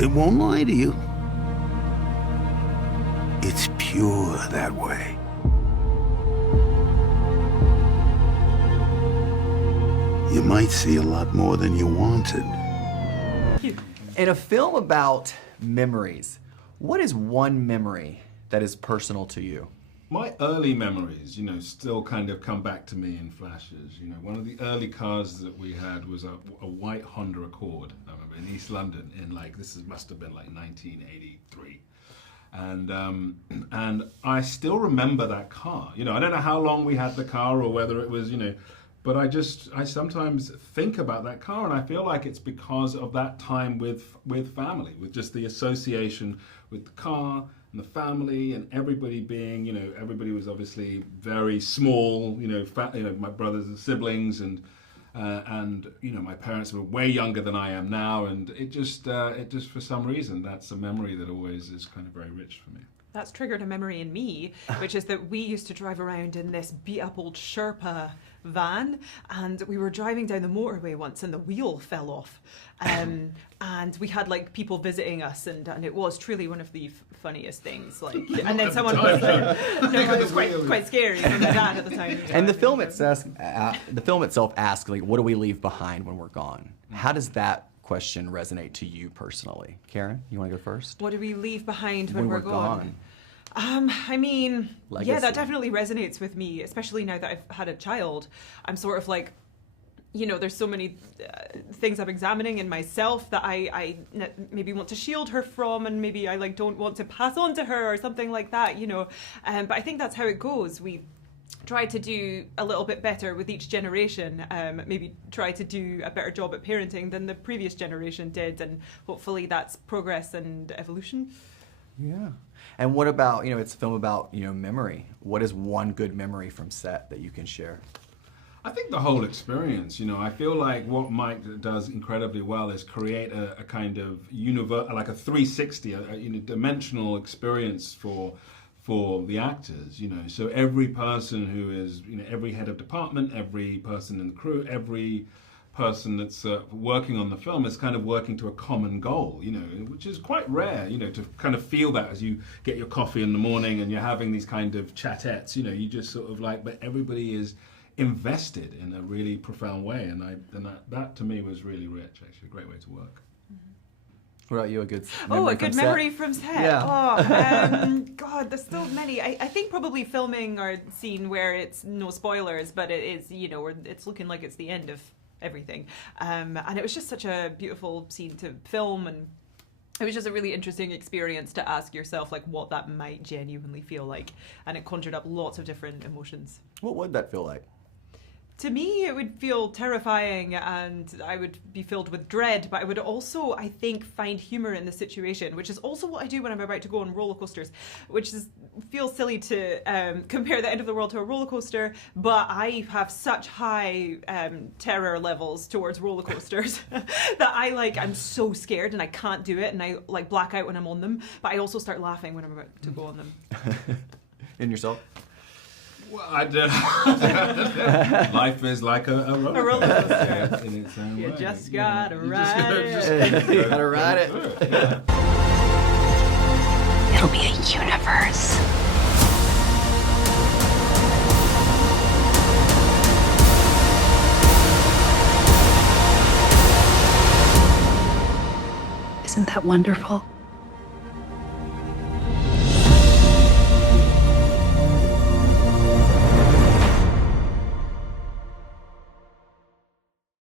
It won't lie to you. It's pure that way. You might see a lot more than you wanted. In a film about memories, what is one memory that is personal to you? My early memories, still kind of come back to me in flashes. One of the early cars that we had was a white Honda Accord, I remember, in East London in must have been like 1983. And I still remember that car. I don't know how long we had the car or whether it was, but I sometimes think about that car, and I feel like it's because of that time with family, with just the association with the car and the family and everybody being, everybody was obviously very small, my brothers and siblings and my parents were way younger than I am now, and it just for some reason that's a memory that always is kind of very rich for me. That's triggered a memory in me, which is that we used to drive around in this beat-up old Sherpa van, and we were driving down the motorway once and the wheel fell off. And we had people visiting us, and it was truly one of the funniest things. And then someone was it was quite scary from my dad at the time. And the film itself asks, what do we leave behind when we're gone? How does that question resonate to you personally? Karen, you want to go first? What do we leave behind when we're gone? Legacy. Yeah, that definitely resonates with me, especially now that I've had a child. I'm sort of there's so many things I'm examining in myself that I maybe want to shield her from, and maybe I don't want to pass on to her or something like that, But I think that's how it goes. We try to do a little bit better with each generation, maybe try to do a better job at parenting than the previous generation did, and hopefully that's progress and evolution. Yeah. And what about, it's a film about, memory. What is one good memory from set that you can share? I think the whole experience, I feel like what Mike does incredibly well is create a kind of like a 360, a dimensional experience for the actors, so every person who is, every head of department, every person in the crew, every person that's working on the film is kind of working to a common goal, which is quite rare, to kind of feel that as you get your coffee in the morning and you're having these kind of chatettes, you just sort of but everybody is invested in a really profound way, and that to me was really rich, actually, a great way to work. What about you? A good memory from set? Yeah. God, there's so many. I think probably filming our scene where it's no spoilers, but it is, it's looking like it's the end of everything. And it was just such a beautiful scene to film, and it was just a really interesting experience to ask yourself what that might genuinely feel like. And it conjured up lots of different emotions. What would that feel like? To me, it would feel terrifying, and I would be filled with dread, but I would also, I think, find humor in the situation, which is also what I do when I'm about to go on roller coasters, which feels silly to compare the end of the world to a roller coaster, but I have such high terror levels towards roller coasters that I'm so scared and I can't do it, and I black out when I'm on them, but I also start laughing when I'm about to go on them. And yourself? Well, life is like a roller coaster in its own way. You just gotta ride it. You gotta ride it. It'll be a universe. Isn't that wonderful?